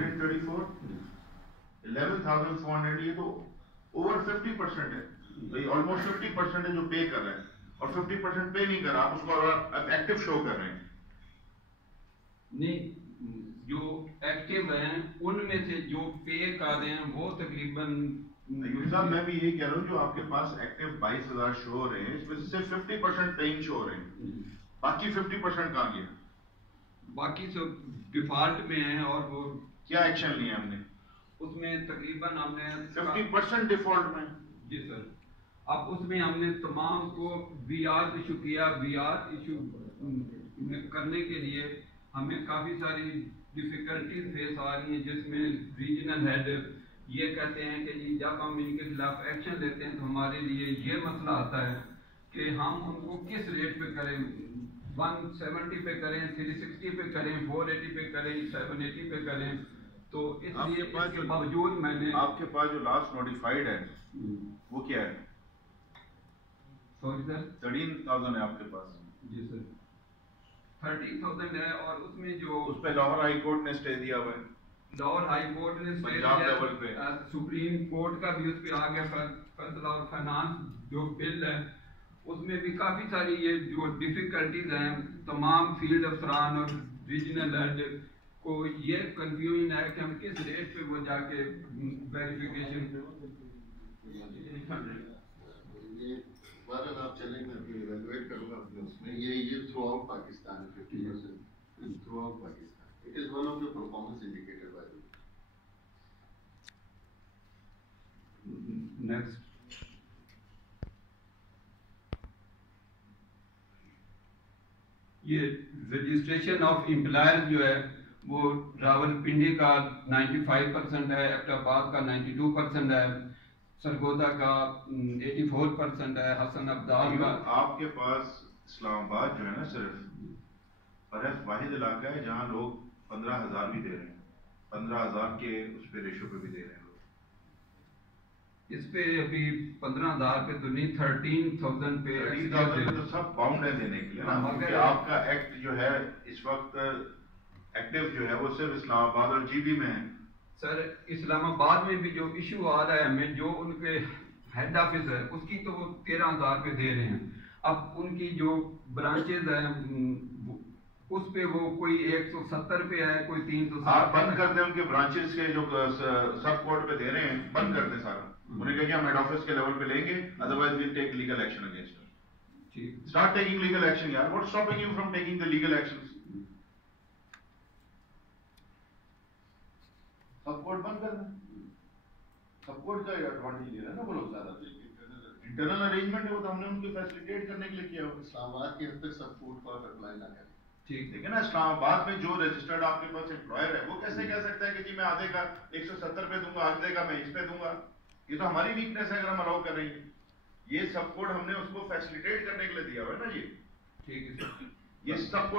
134, 11,400, ये तो ओवर 50% है भाई, ऑलमोस्ट 50% है जो पे कर रहे हैं, और 50% पे नहीं कर रहा, आप उसको एक्टिव शो कर रहे हैं। नहीं, जो एक्टिव हैं उनमें से जो पे कर रहे हैं वो तकरीबन साहब, मैं भी यही कह रहा हूँ, जो आपके पास एक्टिव 22,000 शो हो रहे हैं, इसमें से 50% पेइंग शो हो रहे हैं, बाकी 50% कहाँ गया? बाकी सब डिफॉल्ट में हैं, और वो क्या एक्शन लिया हमने? उसमें तकरीबन हमने 50% डिफॉल्ट में। जी सर, अब उसमें हमने तमाम को VR इशू किया। VR इशू करने के लिए हमें काफ़ी सारी डिफ़िकल्टीज फेस आ रही हैं, जिसमें रीजनल हेड ये कहते हैं कि जी जब हम इनके खिलाफ एक्शन लेते हैं तो हमारे लिए ये मसला आता है कि हम उनको किस रेट पे करें, 170 पे करें, 360 पे करें, 480 पे करें, 780 पे करें। तो इसलिए इसके बावजूद मैंने आपके पास जो लास्ट नोटिफाइड है वो क्या है? सॉरी सर, 13,000 है आपके पास। जी सर, 30,000 है, और उसमें जो उस पे लाहौर हाई कोर्ट ने स्टे दिया हुआ है, लाहौर हाई कोर्ट ने पंजाब लेवल पे सुप्रीम कोर्ट का भी उस पर आ गया फैसला, और फाइनेंस जो बिल है उसमें भी काफ़ी सारी ये जो डिफ़िकल्टीज हैं, तमाम फील्ड अफसरान और रीजनल हेड को ये कंफ्यूजन है कि हम किस रेट पे वो जाके वेरिफिकेशन। आप चलें, मैं इवैल्यूएट करूंगा अपने उसमें, ये throughout Pakistan 50% throughout Pakistan. It is one of the performance indicator by next, ये रजिस्ट्रेशन ऑफ एम्प्लॉयर जो है वो रावलपिंडी का 95% है, एबटाबाद का 92% है, सरगोदा का 84% है, हसन अब्दाल का। आपके पास इस्लामाबाद जो है ना, सिर्फ फर्ज वाहिद इलाका है जहाँ लोग 15,000 भी दे रहे हैं, 15,000 के उस पे रेशो पे भी दे रहे हैं लोग। इस पे अभी 15,000 पे तो नहीं, 13,000 पे 13,000 तो सब बाउंड है देने के लिए ना, क्योंकि आपका एक्ट जो है इस वक्त एक्टिव जो है वो सिर्फ इस्लामाबाद और GB में है। सर, इस्लामाबाद में भी जो इशू आ रहा है हमें, जो उनके हेड ऑफिस है उसकी तो वो 13,000 पे दे रहे हैं। अब उनकी जो ब्रांचेज है उस पे वो कोई 170 पे है, कोई 360। आप बंद कर दें उनके ब्रांचेस के जो सब कोर्ट पे दे रहे हैं, बंद कर दें सारा। उन्हें कहा कि हम हेड ऑफिस के लेवल पे लेंगे, otherwise we take legal action against him. ठीक, स्टार्ट टेकिंग लीगल एक्शन यार, what's stopping you from taking the legal actions? सब कोर्ट बंद कर दें, सब कोर्ट का एडवांटेज ले रहे हैं ना वो लोग ज्यादा। इंटरनल अरेंजमेंट है वो तो हमने उनको फैसिलिटेट करने के लिए किया हुआ। इस्लामाबाद के हद तक सब कोर्ट का अप्लाई ना करें। ठीक, देखिए ना, इस्लामाबाद में जो रजिस्टर्ड आपके पास एम्प्लॉयर है वो कैसे कह सकता है कि जी मैं आधे का 170 पे दूंगा, आधे का मैं इस पे दूंगा? ये तो हमारी वीकनेस है अगर हम अलाउ कर रहे हैं। ये सब कोड हमने उसको फैसिलिटेट करने के लिए दिया हुआ है ना जी। ठीक है सर, ये सब कोड